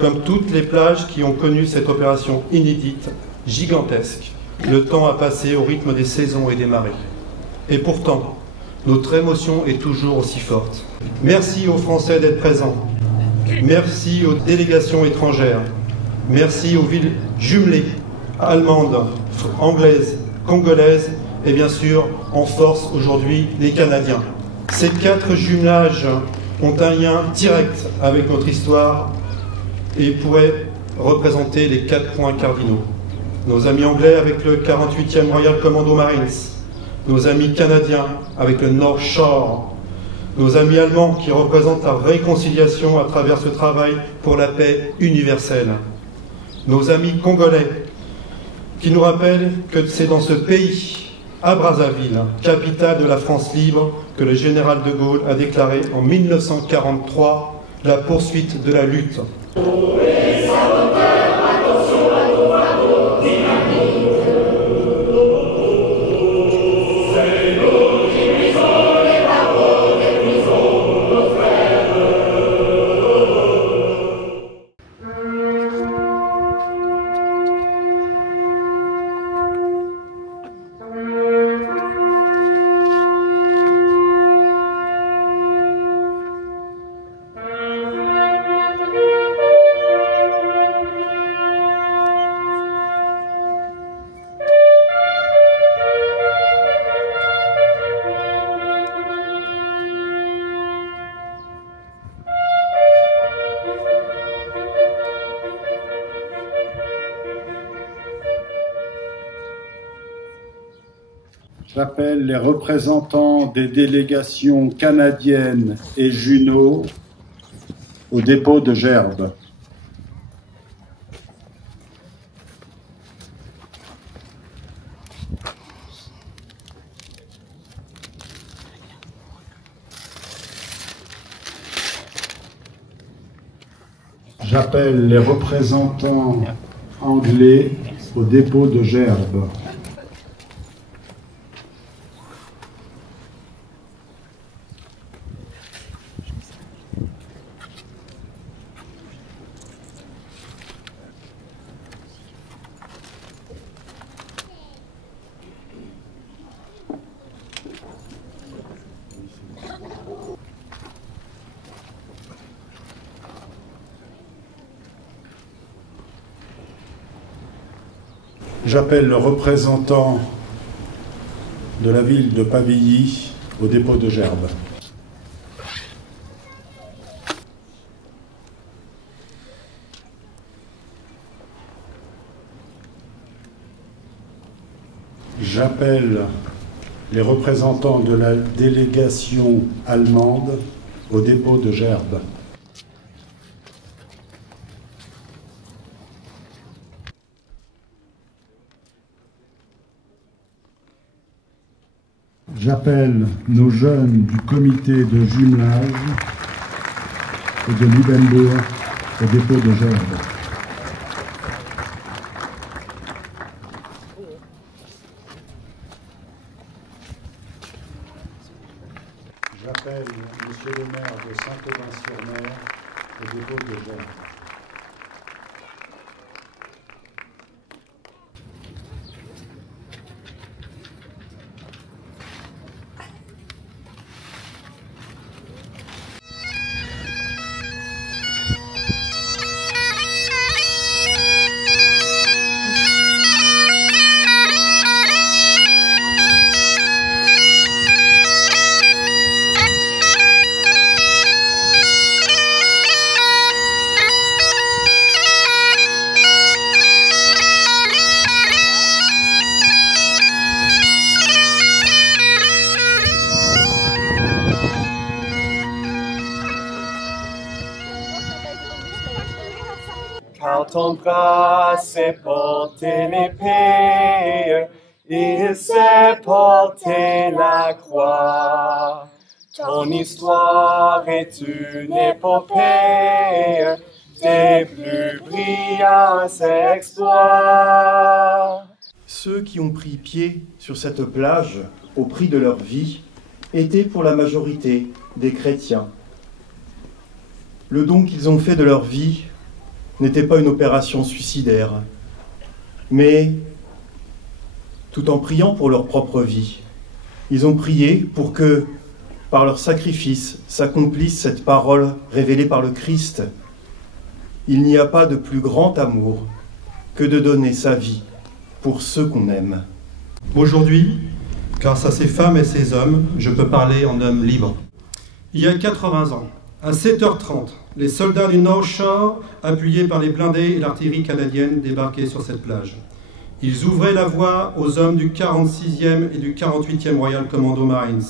Comme toutes les plages qui ont connu cette opération inédite, gigantesque, le temps a passé au rythme des saisons et des marées. Et pourtant, notre émotion est toujours aussi forte. Merci aux Français d'être présents. Merci aux délégations étrangères. Merci aux villes jumelées, allemandes, anglaises, congolaises et bien sûr, en force aujourd'hui, les Canadiens. Ces 4 jumelages ont un lien direct avec notre histoire et pourraient représenter les 4 points cardinaux. Nos amis anglais avec le 48e Royal Commando Marines, nos amis canadiens avec le North Shore, nos amis allemands qui représentent la réconciliation à travers ce travail pour la paix universelle, nos amis congolais qui nous rappellent que c'est dans ce pays, à Brazzaville, capitale de la France libre, que le général de Gaulle a déclaré en 1943 la poursuite de la lutte. J'appelle les représentants des délégations canadiennes et Juno au dépôt de Gerbes. J'appelle les représentants anglais au dépôt de Gerbes. J'appelle le représentant de la ville de Pavilly au dépôt de Gerbes. J'appelle les représentants de la délégation allemande au dépôt de Gerbes. J'appelle nos jeunes du comité de jumelage et de Liebenbourg au dépôt de Gerbes. J'appelle monsieur le maire de Saint-Aubin-sur-Mer au dépôt de Gerbes. Car ton bras s'est porté l'épée, il s'est porté la croix. Ton histoire est une épopée des plus brillants exploits. Ceux qui ont pris pied sur cette plage au prix de leur vie étaient pour la majorité des chrétiens. Le don qu'ils ont fait de leur vie n'était pas une opération suicidaire, mais tout en priant pour leur propre vie, ils ont prié pour que, par leur sacrifice, s'accomplisse cette parole révélée par le Christ. Il n'y a pas de plus grand amour que de donner sa vie pour ceux qu'on aime. Aujourd'hui, grâce à ces femmes et ces hommes, je peux parler en homme libre. Il y a 80 ans, à 7h30, les soldats du North Shore, appuyés par les blindés et l'artillerie canadienne, débarquaient sur cette plage. Ils ouvraient la voie aux hommes du 46e et du 48e Royal Commando Marines.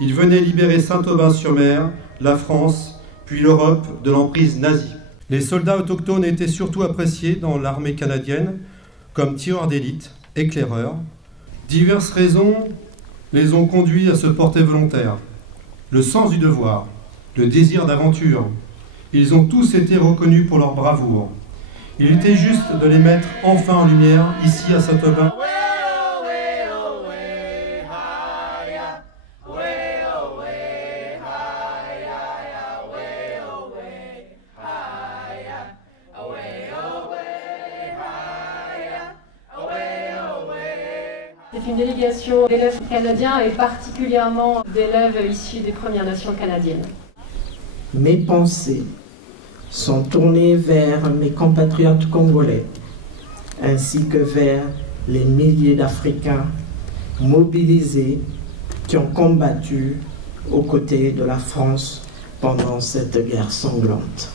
Ils venaient libérer Saint-Aubin-sur-Mer, la France, puis l'Europe de l'emprise nazie. Les soldats autochtones étaient surtout appréciés dans l'armée canadienne comme tireurs d'élite, éclaireurs. Diverses raisons les ont conduits à se porter volontaires. Le sens du devoir, le désir d'aventure. Ils ont tous été reconnus pour leur bravoure. Il était juste de les mettre enfin en lumière, ici à Saint-Aubin. C'est une délégation d'élèves canadiens et particulièrement d'élèves issus des Premières Nations canadiennes. Mes pensées sont tournées vers mes compatriotes congolais, ainsi que vers les milliers d'Africains mobilisés qui ont combattu aux côtés de la France pendant cette guerre sanglante.